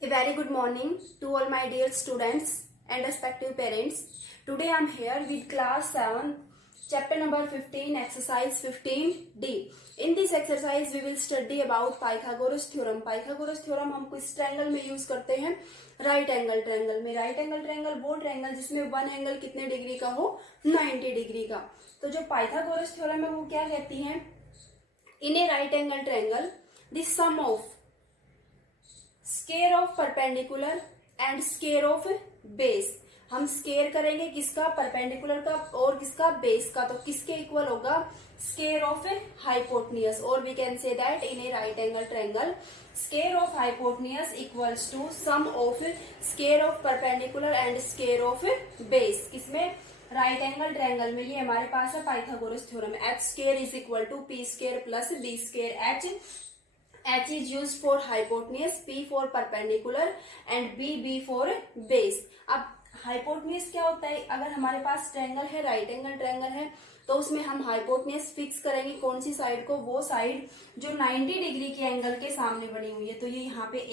A very good morning to all my dear students and respective parents. Today I am here with class 7, chapter number 15, exercise 15D. In this exercise we will study about Pythagoras theorem. Pythagoras theorem हम किस triangle में use करते हैं? Right angle triangle में. Right angle triangle वो triangle जिसमें one angle कितने degree का हो? 90 डिग्री का. तो जो पाइथागोरस थ्योरम है वो क्या कहती है? In a right angle triangle the sum of square of perpendicular and square of base. हम स्केयर करेंगे किसका? परपेंडिकुलर का और किसका? बेस का. तो किसके इक्वल होगा? Square of hypotenuse. और we can say that in a right angle triangle square of hypotenuse equals to sum of square of perpendicular and square of base. किसमें? राइट एंगल ट्रायंगल में. ये हमारे पास है Pythagoras theorem. H square is equal to P square plus B square. H is used for hypotenuse, P for perpendicular and B for base. अब hypotenuse क्या होता है? अगर हमारे पास ट्रायंगल है, राइट एंगल ट्रायंगल है, तो उसमें हम हाइपोटेन्यूज फिक्स करेंगे कौन सी साइड को? वो साइड जो 90 डिग्री के एंगल के सामने बनी हुई है. तो ये यहाँ पे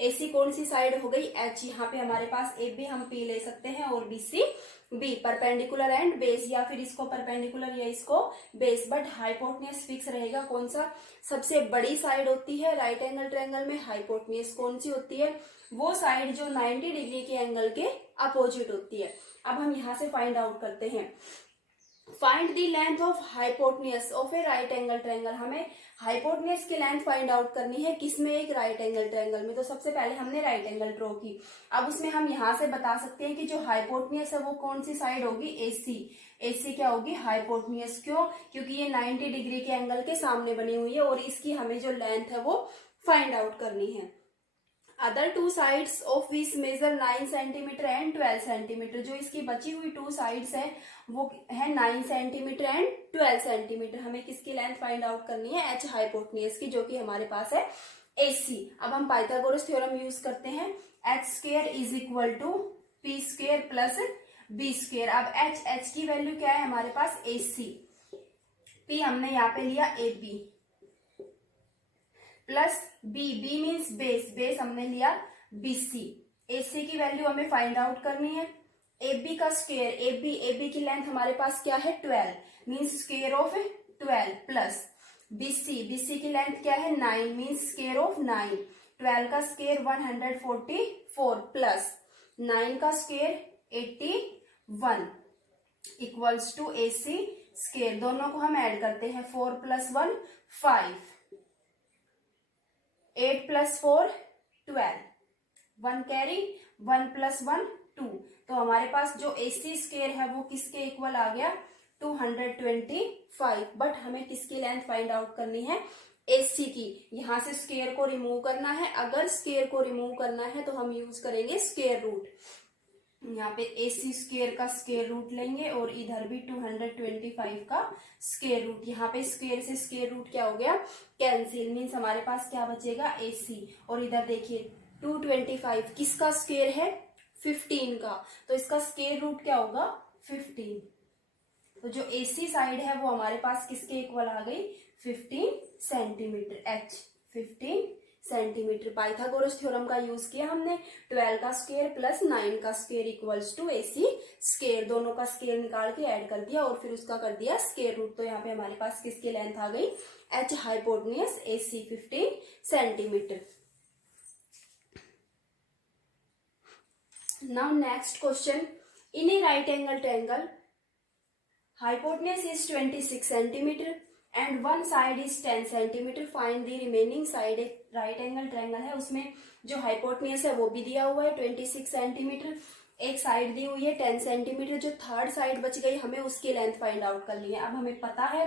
AC कौन सी साइड हो गई? H. यहाँ पे हमारे पास AB हम P ले सकते हैं और BC B. Perpendicular and base, या फिर इसको परपेंडिकुलर या इसको बेस. बट हाइपोटेन्यूज फिक्स रहेगा. कौन सा? सबसे बड़ी साइड होती है राइट एंगल ट्रायंगल में. हाइपोटेन्यूज कौन सी होती है? वो साइड जो 90 डिग्री के एंगल के अपोजिट होती है. अब हम यहाँ से फाइंड आउट करते हैं. Find the length of hypotenuse of A right angle triangle. हमें हाइपोटेन्यूज की लेंथ फाइंड आउट करनी है किसमें? एक राइट एंगल ट्रायंगल में. तो सबसे पहले हमने राइट एंगल ड्रॉ की. अब उसमें हम यहाँ से बता सकते हैं कि जो हाइपोटेन्यूज है वो कौन सी साइड होगी? AC क्या होगी? हाइपोटेन्यूज. क्यों? क्योंकि ये 90 डिग्री के एंगल के सामने बनी हुई है और इसकी हमें जो लेंथ है वो फाइंड आउट करनी है. Other two sides of which measure 9 centimetre and 12 centimetre. जो इसकी बची हुई टू साइड्स है वो है 9 सेंटीमीटर एंड 12 सेंटीमीटर. हमें किसकी लेंथ फाइंड आउट करनी है? H हाइपोटेन्यूज की, जो कि हमारे पास है AC. अब हम पाइथागोरस थ्योरम यूज करते हैं. H square is equal to P square plus B square. अब H की वैल्यू क्या है हमारे पास? AC. P हमने यहाँ पे लिया AB plus B means base हमने लिया BC. AC की वैल्यू हमें फाइंड आउट करनी है. AB का स्क्वायर, AB की लेंथ हमारे पास क्या है? 12 means square of 12 plus BC की लेंथ क्या है? 9 मीन्स स्क्वायर ऑफ 9. 12 का स्क्वायर 144 प्लस 9 का square 81 equals to AC square. दोनों को हम ऐड करते हैं. 4 प्लस 1 5, 8 प्लस 4 12, 1 कैरी, 1 प्लस 1 2. तो हमारे पास जो AC स्क्वायर है वो किसके इक्वल आ गया? 225. बट हमें किसकी लेंथ फाइंड आउट करनी है? AC की. यहाँ से स्क्वायर को रिमूव करना है. अगर स्क्वायर को रिमूव करना है तो हम यूज करेंगे स्क्वायर रूट. यहाँ पे AC स्क्वायर का स्क्वायर रूट लेंगे और इधर भी 225 का स्क्वायर रूट. यहाँ पे स्क्वायर से स्क्वायर रूट क्या हो गया? कैंसिल. मीन्स हमारे पास क्या बचेगा? AC. और इधर देखिए 225 किसका स्क्वायर है? 15 का. तो इसका स्क्वायर रूट क्या होगा? 15. तो जो AC साइड है वो हमारे पास किसके इक्वल आ गई? 15 centimetre. H 15 centimetre. Pythagoras theorem का यूज किया हमने. 12 का स्क्वायर प्लस 9 का square equals to AC square. दोनों का स्क्वायर निकाल के ऐड कर दिया और फिर उसका कर दिया स्क्वायर रूट. तो यहाँ पे हमारे पास किसकी लेंथ आ गई? H hypotenuse AC 15 centimetre. Now next question. In a right angle triangle hypotenuse is 26 centimeter and one side is 10 centimeter. Find the remaining side. एक राइट एंगल ट्रायंगल है उसमें जो हाइपोटेन्यूज है वो भी दिया हुआ है 26 सेंटीमीटर. एक साइड दी हुई है 10 सेंटीमीटर. जो थर्ड साइड बच गई हमें उसकी लेंथ फाइंड आउट करनी है. अब हमें पता है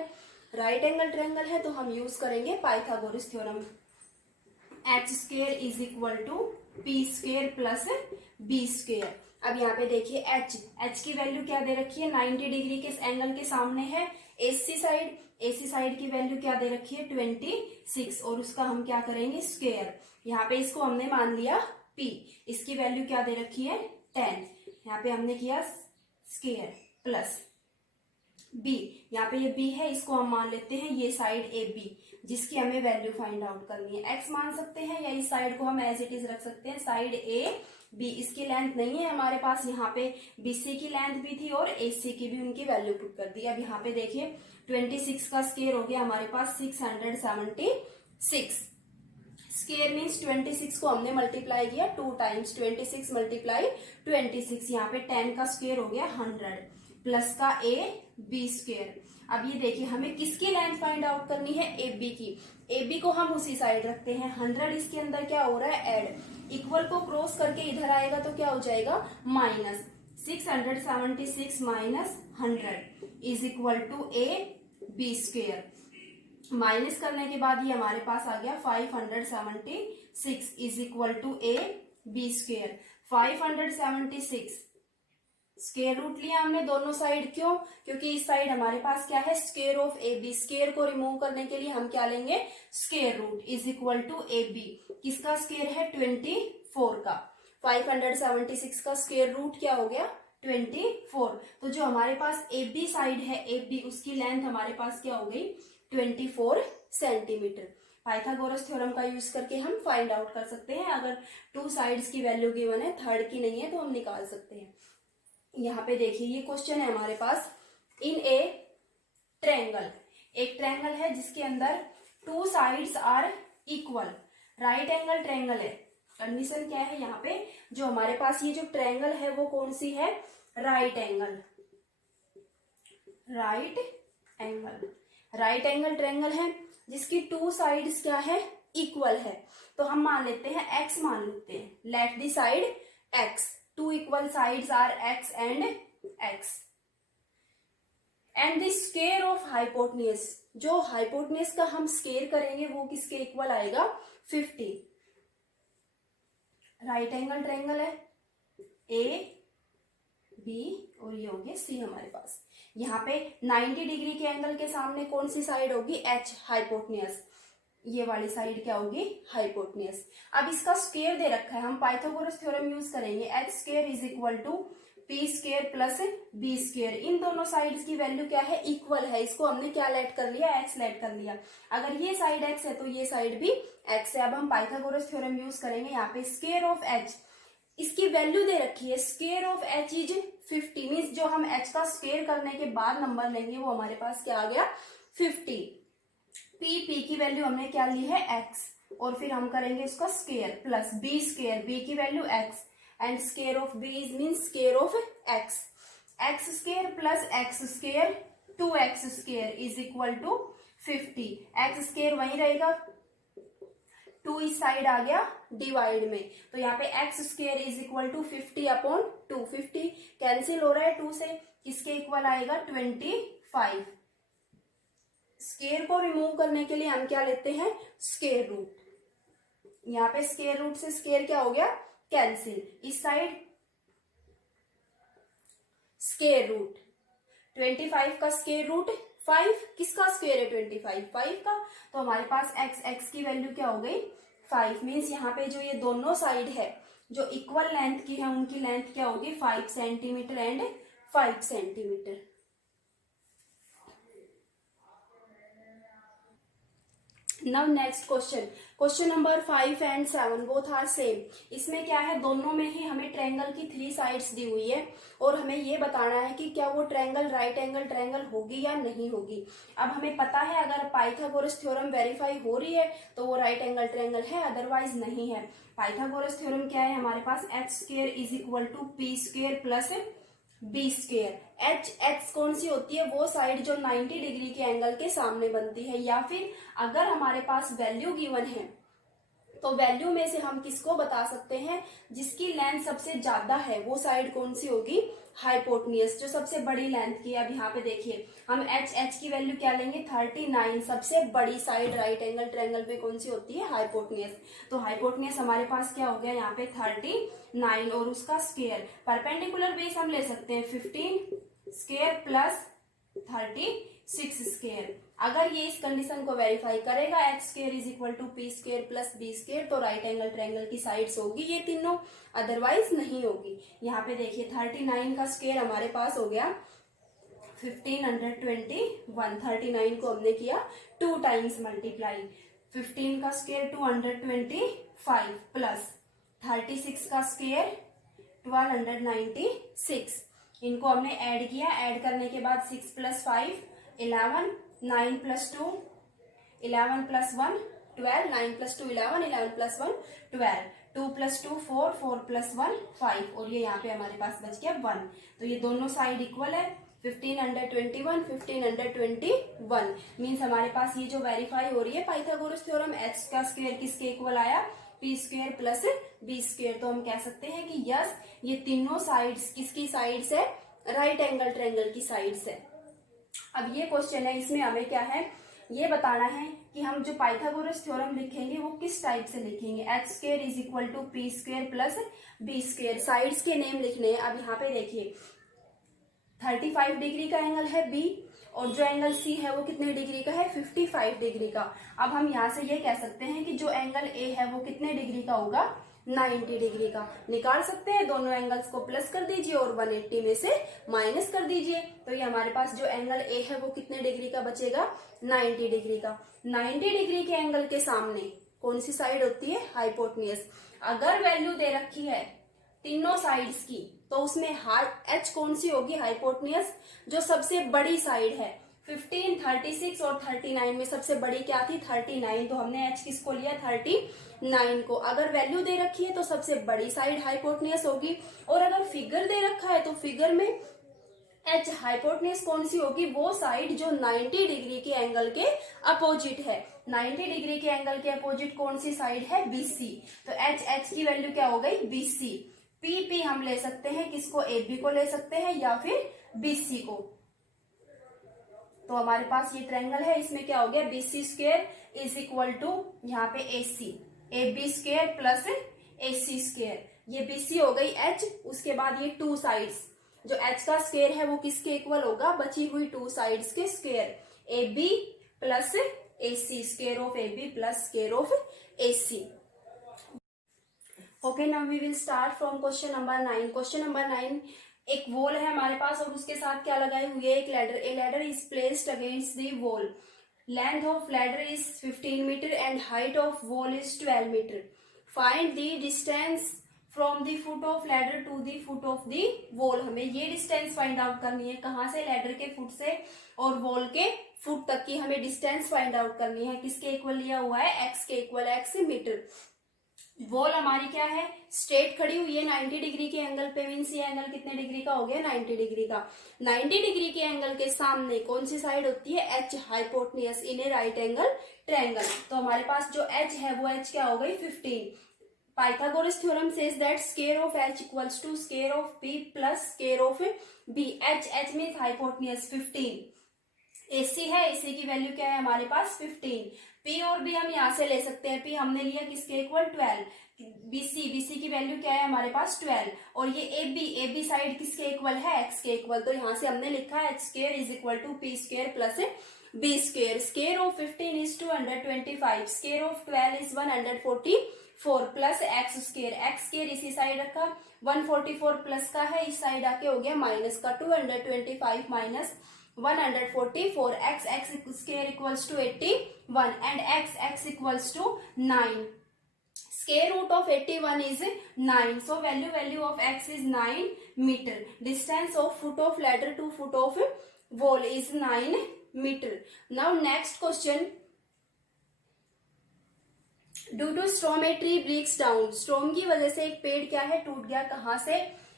राइट एंगल ट्रायंगल है तो हम यूज करेंगे Pythagoras theorem. H square is equal to P square plus B square. अब यहाँ पे देखिए H की वैल्यू क्या दे रखी है? 90 डिग्री के एंगल के सामने है AC साइड की वैल्यू क्या दे रखी है? 26. और उसका हम क्या करेंगे? स्क्वायर. यहाँ पे इसको हमने मान लिया P. इसकी वैल्यू क्या दे रखी है? 10. यहाँ पे हमने किया स्क्वायर प्लस B. यहाँ पे ये B है, इसको हम मान लेते हैं ये साइड AB. जिसकी हमें वैल्यू फाइंड आउट करनी है। एक्स मान सकते हैं या इस साइड को हम एज इट इज रख सकते हैं, साइड ए बी। इसकी लेंथ नहीं है हमारे पास, यहाँ पे बीसी की लेंथ भी थी और एसी की भी उनकी वैल्यू पुट कर दी। अब यहाँ पे देखिए 26 का स्क्वायर हो गया हमारे पास 676। स्क्वायर मीन्स 26 को हमने मल्टीप्लाई किया 2 टाइम्स, 26 मल्टीप्लाई 26। यहाँ पे 10 का स्क्वायर हो गया 100 प्लस का ए बी स्क्वायर। अब ये देखिए हमें किसकी लेंथ फाइंड आउट करनी है, ए बी की। ए बी को हम उसी साइड रखते हैं। 100 इसके अंदर क्या हो रहा है, ऐड। इक्वल को क्रॉस करके इधर आएगा तो क्या हो जाएगा, minus. 676 minus 100 is equal to A B square. Minus करने के बाद ये हमारे पास आ गया 576 is equal to A B square. 576 square root लिया हमने दोनों साइड, क्यों, क्योंकि इस साइड हमारे पास क्या है, square of A B. Square को रिमूव करने के लिए हम क्या लेंगे, square root is equal to A B. किसका स्क्वायर है, 24 का। 576 का स्क्वायर रूट क्या हो गया, 24। तो जो हमारे पास ए बी साइड है, ए बी, उसकी लेंथ हमारे पास क्या हो गई, 24 सेंटीमीटर। पाइथागोरस थ्योरम का यूज करके हम फाइंड आउट कर सकते हैं। अगर 2 साइड्स की वैल्यू गिवन है, थर्ड की नहीं है, तो हम निकाल सकते हैं। यहाँ पे देखिए ये क्वेश्चन है हमारे पास। इन ए ट्रायंगल, एक ट्रायंगल है जिसके अंदर 2 sides are equal, right angle triangle है। कंडीशन क्या है यहाँ पे, जो हमारे पास ये जो ट्रायंगल है वो कौन सी है, right angle. Right angle, right angle triangle है जिसकी 2 साइड्स क्या है, इक्वल है। तो हम मान लेते हैं एक्स मान लेते हैं, let the side X. 2 equal sides are X and X. And the square of hypotenuse, जो हाइपोटेन्यूज का हम स्क्वायर करेंगे वो किसके इक्वल आएगा, 50। राइट एंगल ट्रायंगल है, ए बी और ये हो गया सी हमारे पास। यहाँ पे 90 डिग्री के एंगल के सामने कौन सी साइड होगी, एच, हाइपोटेन्यूज। ये वाली साइड क्या होगी, हाइपोटेन्यूज। अब इसका स्क्वायर दे रखा है, हम पाइथागोरस थ्योरम यूज करेंगे। H square is equal to P square plus B square. इन दोनों साइड्स की वैल्यू क्या है, इक्वल है। इसको हमने क्या लेट कर लिया, एक्स लेट कर लिया। अगर ये साइड एक्स है तो ये साइड भी एक्स है। अब हम पाइथागोरस थ्योरम यूज करेंगे। यहाँ पे स्क्वायर ऑफ एच, इसकी वैल्यू दे रखी है, square of H is 50। Means जो हम एच का स्क्वायर करने के बाद नंबर लेंगे वो हमारे पास क्या आ गया, 50। पी की वैल्यू हमने क्या ली है, एक्स, और फिर हम करेंगे उसका square plus B square, B की value X, and square of B is means square of X. X square plus X square 2x square is equal to 50। X square वहीं रहेगा, 2 इस साइड आ गया डिवाइड में, तो यहाँ पे X square is equal to 50 upon 2। 50 cancel हो रहा है 2 से, किसके इक्वल आएगा, 25। स्क्वायर को रिमूव करने के लिए हम क्या लेते हैं, स्क्वायर रूट। यहाँ पे स्क्वायर रूट से स्क्वायर क्या हो गया, कैंसिल। इस साइड स्क्वायर रूट, 25 का स्क्वायर रूट 5, किसका स्क्वायर है 25, 5 का। तो हमारे पास x की वैल्यू क्या हो गई, 5। मीन्स यहाँ पे जो ये दोनों साइड है जो इक्वल लेंथ की है उनकी लेंथ क्या होगी, 5 centimetre and 5 centimetre. Now next question, question number 5 and 7 both are same. इसमें क्या है, दोनों में ही हमें ट्रायंगल की 3 साइड्स दी हुई है और हमें ये बताना है कि क्या वो ट्रायंगल राइट एंगल ट्रायंगल होगी या नहीं होगी। अब हमें पता है अगर पाइथागोरस थ्योरम वेरीफाई हो रही है तो वो राइट एंगल ट्रायंगल है, अदरवाइज नहीं है। पाइथागोरस थ्योरम क्या है हमारे पास, H square is equal to P square plus B square. H कौन सी होती है, वो साइड जो 90 डिग्री के एंगल के सामने बनती है, या फिर अगर हमारे पास वैल्यू गिवन है तो वैल्यू में से हम किसको बता सकते हैं, जिसकी लेंथ सबसे ज्यादा है वो साइड कौन सी होगी, हाइपोटेन्यूज, जो सबसे बड़ी लेंथ की है। अब यहाँ पे देखिए हम एच की वैल्यू क्या लेंगे, 39। सबसे बड़ी साइड राइट एंगल ट्रायंगल पे कौन सी होती है, हाइपोटेन्यूज। तो हाइपोटेन्यूज हमारे पास क्या हो गया यहाँ पे 39 और उसका स्क्वायर। परपेंडिकुलर बेस हम ले सकते हैं 15 स्क्वायर प्लस 36 स्क्वायर। अगर ये इस कंडीशन को वेरीफाई करेगा, X square is equal to P square plus B square, तो राइट एंगल ट्रायंगल की साइड्स होगी ये तीनों, अदरवाइज नहीं होगी। यहाँ पे देखिए 39 का स्क्वायर हमारे पास हो गया 1521। 39 को हमने किया 2 टाइम्स मल्टीप्लाई। 15 का स्क्वायर 225 प्लस 36 का स्क्वायर 1296। इनको हमने ऐड किया, ऐड करने के बाद 6 + 5 11, 9 + 2 11 + 1 12, 9 + 2 11, 11 + 1 12, 2 + 2 4, 4 + 1 5 और ये यहाँ पे हमारे पास बच गया 1। तो ये दोनों साइड इक्वल है। 1521 1521 मीन्स हमारे पास ये जो वेरीफाई हो रही है पाइथागोरस थ्योरम, h का स्क्वायर किसके इक्वल आया, p² + b²। तो हम कह सकते हैं कि यस ये तीनों साइड्स किसकी साइड्स है, राइट एंगल ट्रायंगल की साइड्स है। अब ये क्वेश्चन है, इसमें हमें क्या है ये बताना है कि हम जो पाइथागोरस थ्योरम लिखेंगे वो किस टाइप से लिखेंगे। h² = p² + b²। साइड्स के नेम लिखने हैं। अब यहाँ पे देखिए 35 डिग्री का एंगल है B और जो एंगल C है वो कितने डिग्री का है, 55 डिग्री का। अब हम यहाँ से ये कह सकते हैं कि जो एंगल A है वो कितने डिग्री का होगा, 90 डिग्री का। निकाल सकते हैं, दोनों एंगल्स को प्लस कर दीजिए और 180 में से माइनस कर दीजिए। तो ये हमारे पास जो एंगल A है वो कितने डिग्री का बचेगा, 90 डिग्री का। 90 डिग्री के एंगल के सामने कौन सी साइड होती है, हाइपोटेन्यूज। अगर वैल्यू दे रखी है तीनों साइड्स की तो उसमें h कौन सी होगी, हाइपोटेन्यूज, जो सबसे बड़ी साइड है। 15, 36 और 39 में सबसे बड़ी क्या थी, 39। तो हमने h किसको लिया, 39 को। अगर वैल्यू दे रखी है तो सबसे बड़ी साइड हाइपोटेन्यूज होगी, और अगर फिगर दे रखा है तो फिगर में h हाइपोटेन्यूज कौन सी होगी, वो साइड जो 90 डिग्री के एंगल के अपोजिट है। 90 डिग्री के एंगल के अपोजिट कौन सी साइड है, BC। तो h की वैल्यू क्या हो गई, BC। P हम ले सकते हैं किसको, AB को ले सकते हैं या फिर BC को। तो हमारे पास ये ट्रायंगल है, इसमें क्या हो गया, BC² = यहाँ पे AC, AB² + AC²। ये BC हो गई h। उसके बाद ये 2 साइड्स, जो h का स्क्वायर है वो किसके इक्वल होगा, बची हुई 2 साइड्स के square, AB + AC, square of AB + square of AC। Okay, now we will start from question number 9। Question number 9, एक वॉल है हमारे पास और उसके साथ क्या लगाई हुई है, एक ladder. A ladder is placed against the wall. Length of ladder is 15 metre and height of wall is 12 metre. Find the distance from the foot of ladder to the foot of the wall. हमें ये distance find out करनी है, कहाँ से, ladder के foot से और wall के फुट तक की हमें डिस्टेंस फाइंड आउट करनी है। किसके इक्वल लिया हुआ है, x के इक्वल, x मीटर। वॉल हमारी क्या है, स्ट्रेट खड़ी हुई है 90 डिग्री के एंगल पे, मीन्स ये एंगल कितने डिग्री का हो गया, 90 डिग्री का। 90 डिग्री के एंगल के सामने कौन सी साइड होती है, h hypotenuse in a right angle triangle. तो हमारे पास जो h है वो h क्या हो गई, 15। Pythagoras theorem says that square of h equals to square of p plus square of b। h means hypotenuse 15। AC है, AC की वैल्यू क्या है हमारे पास, 15। P और B हम यहाँ से ले सकते हैं। P हमने लिया किसके इक्वल, 12। BC की वैल्यू क्या है हमारे पास, 12। और ये AB साइड किसके इक्वल है, x के इक्वल। तो यहाँ से हमने लिखा है h² = p² + b²। Square of 15 is 225, square of 12 is 144 plus x²। x² इसी साइड रखा, 144 प्लस का है, इस साइड आके हो गया माइनस का, 225 minus 144, x² = 81 and x = 9. Square root of 81 is 9. So value of x is 9 meter. Distance of foot of ladder to foot of wall is 9 meter. Now next question. Due to storm a tree breaks down. Storm की वजह से एक पेड़ क्या है, टूट गया। कहाँ से,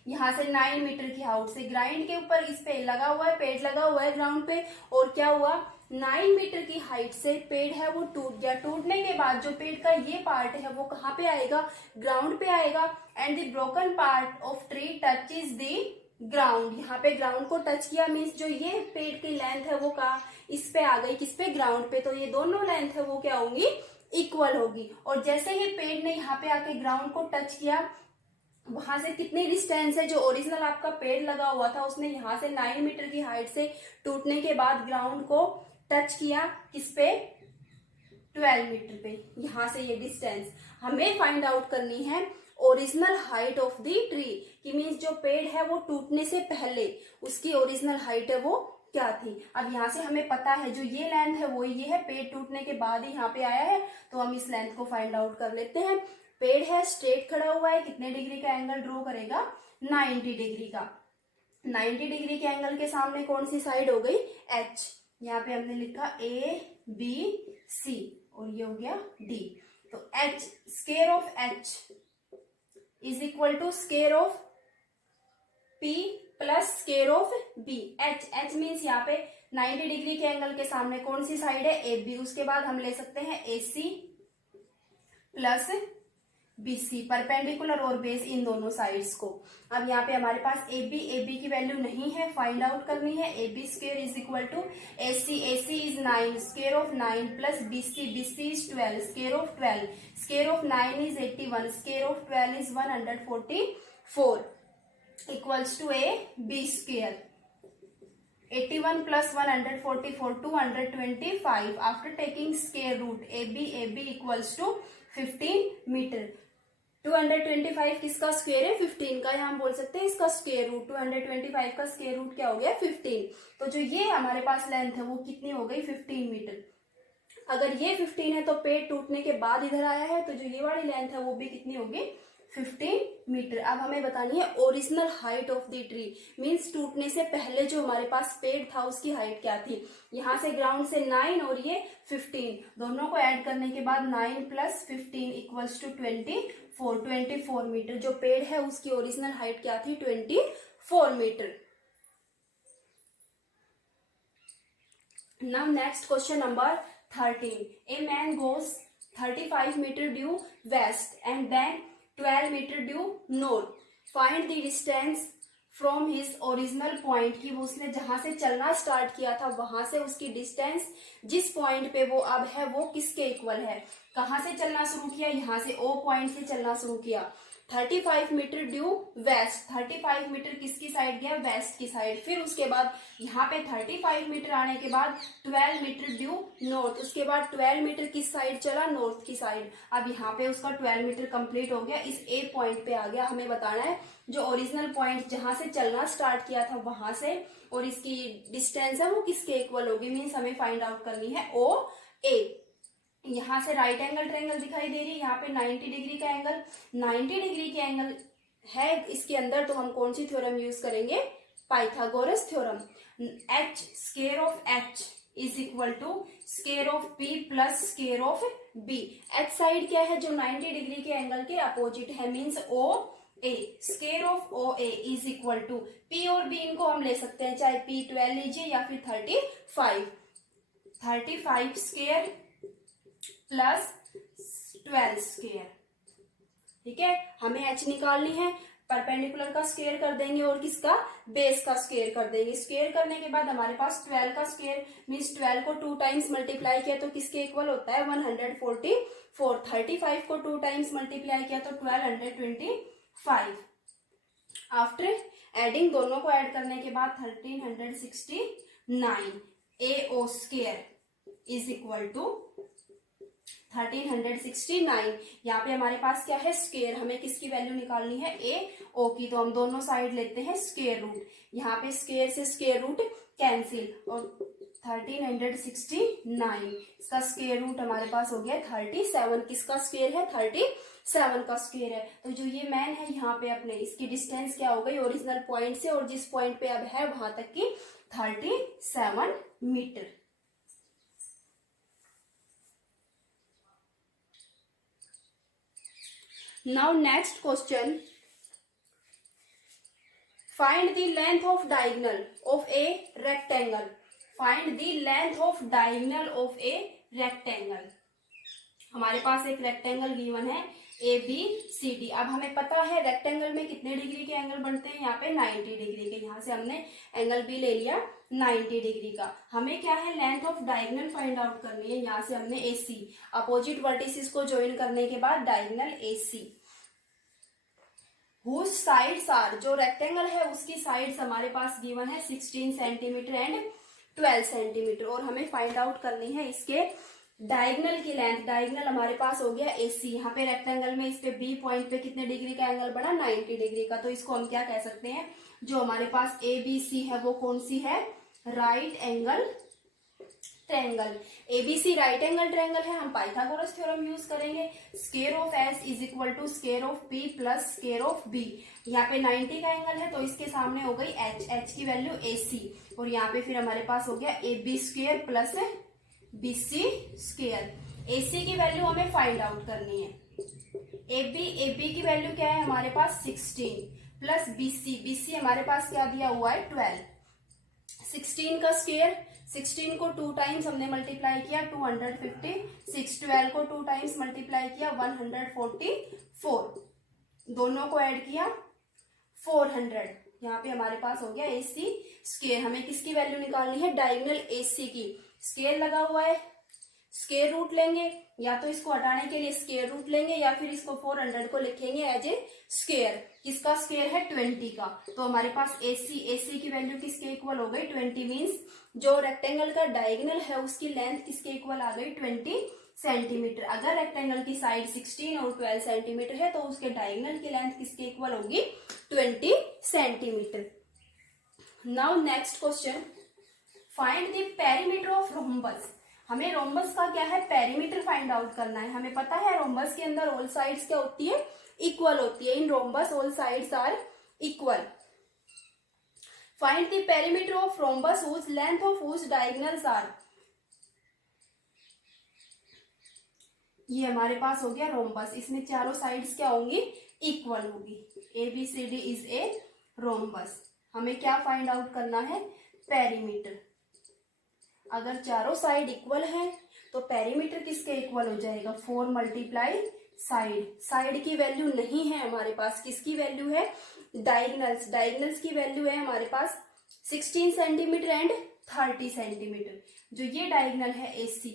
यहाँ से 9 मीटर की हाइट से। ग्राउंड के ऊपर इस पे लगा हुआ है, पेड़ लगा हुआ है ग्राउंड पे, और क्या हुआ, 9 मीटर की हाइट से पेड़ है वो टूट गया। टूटने के बाद जो पेड़ का ये पार्ट है वो कहाँ पे आएगा, ग्राउंड पे आएगा। And the broken part of tree touches the ground. यहाँ पे ग्राउंड को टच किया, मीन्स जो ये पेड़ की लेंथ है वो कहाँ, इस पे आ गई, किस पे, ग्राउंड पे। तो ये दोनों लेंथ है वो क्या होंगी, इक्वल होगी। और जैसे ही पेड़ ने यहाँ पे आके ग्राउंड को टच किया, वहां से कितनी डिस्टेंस है, जो ओरिजिनल आपका पेड़ लगा हुआ था उसने यहाँ से 9 मीटर की हाइट से टूटने के बाद ग्राउंड को टच किया, किस पे, 12 मीटर पे। यहाँ से ये डिस्टेंस हमें फाइंड आउट करनी है, original height of the tree की, मीन्स जो पेड़ है वो टूटने से पहले उसकी ओरिजिनल हाइट है वो क्या थी। अब यहाँ से हमें पता है जो ये लेंथ है वो ये है, पेड़ टूटने के बाद ही यहाँ पे आया है, तो हम इस लेंथ को फाइंड आउट कर लेते हैं। पेड़ है, स्ट्रेट खड़ा हुआ है, कितने डिग्री का एंगल ड्रॉ करेगा, 90 डिग्री का। 90 डिग्री के एंगल के सामने कौन सी साइड हो गई, एच। यहाँ पे हमने लिखा ए बी सी और ये हो गया डी। तो H, square of H is equal to square of P plus square of B. H, H means यहाँ पे 90 डिग्री के एंगल के सामने कौन सी साइड है, ए बी। उसके बाद हम ले सकते हैं A C plus B C, perpendicular और बेस इन दोनों साइड्स को। अब यहाँ पे हमारे पास ए बी की वैल्यू नहीं है, फाइंड आउट करनी है। A B square is equal to A C is 9, square of 9 plus B C is 12, square of 12, square of 9 is 81, square of 12 is 144 equals to A B square. 81 plus 144, 225. After taking square root, AB equals to 15 metre. 225 किसका square है, 15 का। यहाँ हम बोल सकते हैं इसका square root. 225 का स्क्वायर रूट क्या हो गया, 15। तो जो ये हमारे पास लेंथ है वो कितनी हो गई, 15 मीटर। अगर ये 15 है तो पेड़ टूटने के बाद इधर आया है, तो जो ये वाली लेंथ है वो भी कितनी होगी, 15 मीटर। अब हमें बतानी है original height of the tree, means टूटने से पहले जो हमारे पास पेड़ था उसकी हाइट क्या थी। यहाँ से ग्राउंड से 9 और ये 15, दोनों को ऐड करने के बाद 9 प्लस 15 इक्वल्स टू 24 मीटर। जो पेड़ है उसकी ओरिजिनल हाइट क्या थी, 24 metre. Now next question number 13। A man goes 35 metre due west and then 12 metre due north. Find the distance from his original point, की वो उसने जहां से चलना स्टार्ट किया था वहां से उसकी डिस्टेंस जिस पॉइंट पे वो अब है वो किसके इक्वल है। कहां से चलना शुरू किया, यहाँ से ओ पॉइंट से चलना शुरू किया। 35 मीटर ड्यू वेस्ट, 35 मीटर किसकी साइड गया, वेस्ट की साइड। फिर उसके बाद यहाँ पे 35 मीटर आने के बाद 12 मीटर ड्यू नॉर्थ, उसके बाद 12 मीटर किस साइड चला, नॉर्थ की साइड। अब यहाँ पे उसका 12 मीटर कंप्लीट हो गया, इस ए पॉइंट पे आ गया। हमें बताना है जो ओरिजिनल पॉइंट जहां से चलना स्टार्ट किया था वहां से और इसकी डिस्टेंस है वो किसके इक्वल होगी, मीन्स हमें फाइंड आउट करनी है ओ ए। यहाँ से राइट एंगल ट्रायंगल दिखाई दे रही है, यहाँ पे 90 डिग्री का एंगल, 90 डिग्री के एंगल है इसके अंदर, तो हम कौन सी थ्योरम यूज करेंगे, Pythagoras theorem. H, square of H is equal to square of P plus square of B. H side क्या है, जो 90 डिग्री के एंगल के अपोजिट है, means O A. Square of O A is equal to P और B, इनको हम ले सकते हैं चाहे पी 12 लीजिए या फिर 35 स्क्वायर प्लस 12 स्क्वायर। ठीक है, हमें एच निकालनी है, परपेंडिकुलर का स्क्वायर कर देंगे और किसका, बेस का स्क्वायर कर देंगे। स्क्वायर करने के बाद हमारे पास 12 का स्क्वायर मीन्स 12 को 2 टाइम्स मल्टीप्लाई किया तो किसके इक्वल होता है, 144। 35 को 2 टाइम्स मल्टीप्लाई किया तो 1225। आफ्टर एडिंग, दोनों को ऐड करने के बाद 1369। A O square is equal to 1369। यहाँ पे हमारे पास क्या है, स्क्वायर। हमें किसकी वैल्यू निकालनी है, ए ओ की, तो हम दोनों साइड लेते हैं स्क्वायर रूट। यहाँ पे स्क्वायर से स्क्वायर रूट कैंसिल और 1369 इसका स्क्वायर रूट हमारे पास हो गया 37। किसका स्क्वायर है, 37 का स्क्वायर है। तो जो ये मैन है यहाँ पे अपने, इसकी डिस्टेंस क्या हो गई ओरिजिनल पॉइंट से और जिस पॉइंट पे अब है वहां तक की 37 metre. Now next question, find the length of diagonal of a rectangle. Find the length of diagonal of a rectangle. हमारे पास एक रेक्टेंगल गिवन है ए बी सी डी। अब हमें पता है रेक्टेंगल में कितने डिग्री के एंगल बनते हैं, यहाँ पे 90 डिग्री के। यहाँ से हमने एंगल बी ले लिया 90 डिग्री का। हमें क्या है, length of diagonal find out करनी है। यहाँ से हमने ए सी, अपोजिट वर्टिसेस को ज्वाइन करने के बाद diagonal A C. Whose sides are, जो रेक्टेंगल है उसकी साइड्स हमारे पास गिवन है 16 सेंटीमीटर एंड 12 सेंटीमीटर। और हमें फाइंड आउट करनी है इसके डायगोनल की लेंथ। डायगोनल हमारे पास हो गया AC। यहाँ पे रेक्टेंगल में इस पे B पॉइंट पे कितने डिग्री का एंगल बना, 90 डिग्री का। तो इसको हम क्या कह सकते हैं, जो हमारे पास ABC है वो कौन सी है, right angle triangle. ABC right angle triangle है, हम पाइथागोरस थ्योरम यूज करेंगे। Square of S is equal to square of P plus square of B. यहाँ पे 90 का एंगल है तो इसके सामने हो गई एच, एच की वैल्यू एसी, और यहाँ पे फिर हमारे पास हो गया A B square plus BC square. AC की वैल्यू हमें फाइंड आउट करनी है। ए बी की वैल्यू क्या है हमारे पास 16 प्लस बीसी, बीसी हमारे पास क्या दिया हुआ है 12। 16 का स्क्वायर, 16 को 2 टाइम्स हमने मल्टीप्लाई किया 256, 12 को 2 टाइम्स मल्टीप्लाई किया 144, दोनों को ऐड किया 400। यहाँ पे हमारे पास हो गया एसी स्क्वायर। हमें किसकी वैल्यू निकालनी है, डायगोनल एसी की। स्क्वायर लगा हुआ है, स्क्वायर रूट लेंगे, या तो इसको हटाने के लिए स्क्वायर रूट लेंगे या फिर इसको 400 को लिखेंगे एज ए स्क्वायर। किसका स्क्वायर है 20 का, तो हमारे पास एसी की वैल्यू किसके इक्वल हो गई 20, मीन्स जो रेक्टेंगल का डायगोनल है उसकी लेंथ किसके इक्वल आ गई 20 सेंटीमीटर। अगर रेक्टेंगल की साइड 16 और 12 सेंटीमीटर है तो उसके डायगोनल की लेंथ किसके इक्वल होगी 20 centimetre. Now next question, find the perimeter of rhombus. हमें रोम्बस का क्या है पेरीमीटर फाइंड आउट करना है। हमें पता है रोम्बस के अंदर ऑल साइड्स क्या होती है, इक्वल होती है। In rhombus all sides are equal. Find the perimeter of rhombus whose length of whose diagonals are. ये हमारे पास हो गया रोम्बस, इसमें चारों साइड्स क्या होंगी इक्वल होगी। ABCD is a rhombus. हमें क्या फाइंड आउट करना है पेरीमीटर। अगर चारों साइड इक्वल है तो पेरीमीटर किसके इक्वल हो जाएगा 4 मल्टीप्लाई साइड। साइड की वैल्यू नहीं है हमारे पास, किसकी वैल्यू है डायगोनल्स। डायगोनल्स की वैल्यू है हमारे पास 16 सेंटीमीटर एंड 30 सेंटीमीटर। जो ये डायगोनल है AC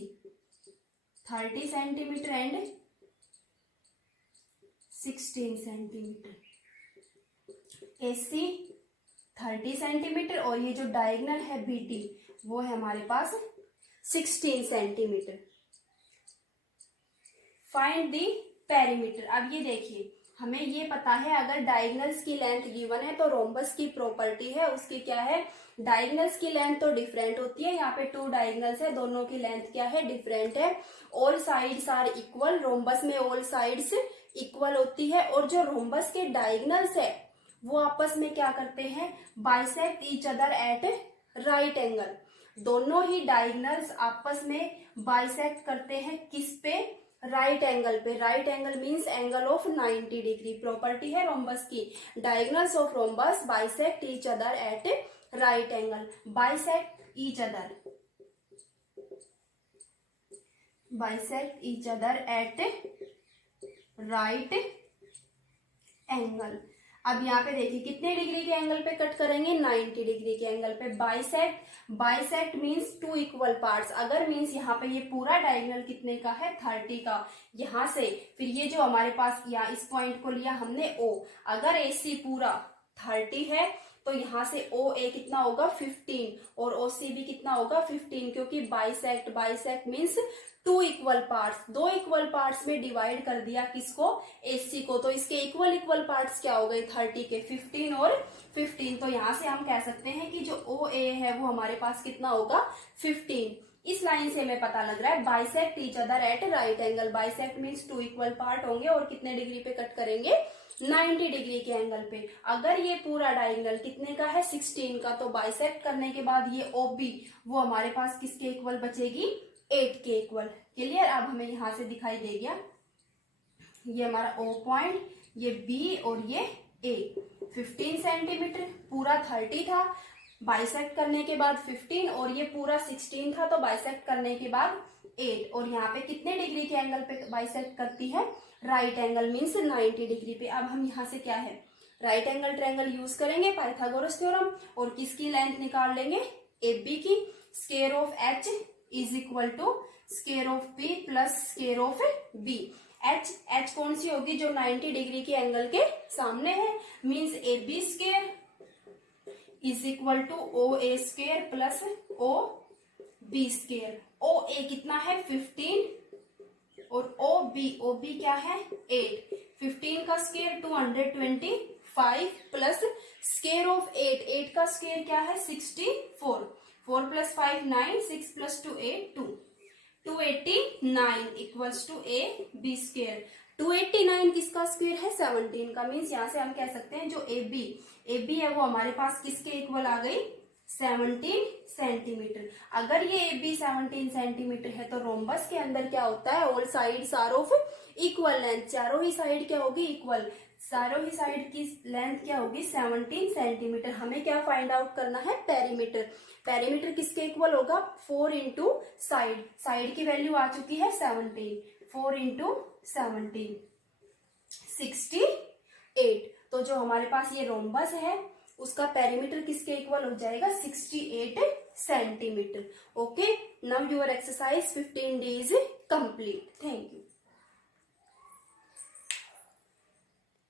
30 centimetre and 16 centimetre. AC 30 centimetre और ये जो डायगोनल है BD वो है हमारे पास 16 सेंटीमीटर। Find the perimeter. अब ये देखिए हमें ये पता है अगर डायगोनल्स की लेंथ गिवन है तो रोम्बस की प्रॉपर्टी है उसकी क्या है, डायगोनल्स की लेंथ तो डिफरेंट होती है। यहाँ पे 2 डायगोनल्स है, दोनों की लेंथ क्या है डिफरेंट है। All sides are equal, rhombus में ऑल साइड्स इक्वल होती है। और जो रोम्बस के डायगोनल्स है वो आपस में क्या करते हैं bisect each other at right angle. दोनों ही डायगोनल्स आपस में बाइसेक्ट करते हैं किस पे, राइट एंगल पे। Right angle means angle of 90 degree. Property है रोम्बस की, diagonals of rhombus bisect each other at right angle. Bisect each other, bisect each other at right angle. अब यहाँ पे देखिए कितने डिग्री के एंगल पे कट करेंगे 90 डिग्री के एंगल पे। Bisect, bisect means 2 equal parts. अगर मींस यहाँ पे ये पूरा डायगोनल कितने का है 30 का, यहाँ से फिर ये जो हमारे पास यहाँ इस पॉइंट को लिया हमने O। अगर AC पूरा 30 है तो यहाँ से OA कितना होगा 15 और OC भी कितना होगा 15, क्योंकि bisect, bisect means 2 equal parts. 2 equal parts में डिवाइड कर दिया किसको AC को, तो इसके इक्वल इक्वल पार्ट्स क्या हो गए 30 के 15 और 15। तो यहाँ से हम कह सकते हैं कि जो OA है वो हमारे पास कितना होगा 15। इस लाइन से हमें पता लग रहा है bisect each other at right angle. Bisect means 2 equal part होंगे और कितने डिग्री पे कट करेंगे 90 डिग्री के एंगल पे। अगर ये पूरा डायगोनल कितने का है 16 का, तो बाइसेक्ट करने के बाद ये OB वो हमारे पास किसके इक्वल बचेगी 8 के इक्वल। क्लियर। अब हमें यहाँ से दिखाई दे गया ये हमारा O पॉइंट, ये B और ये A। 15 सेंटीमीटर, पूरा 30 था, बाइसेक्ट करने के बाद 15, और ये पूरा 16 था तो बाइसेक्ट करने के बाद 8। और यहाँ पे कितने डिग्री के एंगल पे बाइसेक्ट करती है राइट एंगल मींस 90 डिग्री पे। अब हम यहाँ से क्या है राइट एंगल ट्रायंगल यूज करेंगे पाइथागोरस थ्योरम, और किसकी लेंथ निकाल लेंगे AB की। Square of H is equal to square of P plus square of B। H कौन सी होगी जो 90 डिग्री के एंगल के सामने है, means AB square is equal to OA square plus OB square. OA कितना है 15 और OB क्या है 8। 15 का स्क्वायर 225 प्लस स्क्वायर ऑफ 8 का स्क्वायर क्या है 64। 4 + 5 9, 6 + 2 8 2, 289 equals to A B square. 289 किसका स्क्वायर है? 17 का। मीन्स यहाँ से हम कह सकते हैं जो ए बी है वो हमारे पास किसके इक्वल आ गई? 17 सेंटीमीटर। अगर ये ए बी 17 सेंटीमीटर है तो रोम्बस के अंदर क्या होता है? All sides are of equal length. चारों ही साइड क्या होगी? इक्वल। चारों ही साइड की लेंथ क्या होगी? 17 सेंटीमीटर। हमें क्या फाइंड आउट करना है? पेरीमीटर। पेरीमीटर किसके इक्वल होगा? 4 इंटू साइड। साइड की वैल्यू आ चुकी है 17। 4 इंटू 17 68। तो जो हमारे पास ये रोम्बस है उसका पेरीमीटर किसके इक्वल हो जाएगा? 68 centimetre. Okay, now your exercise 15D is complete. Thank you.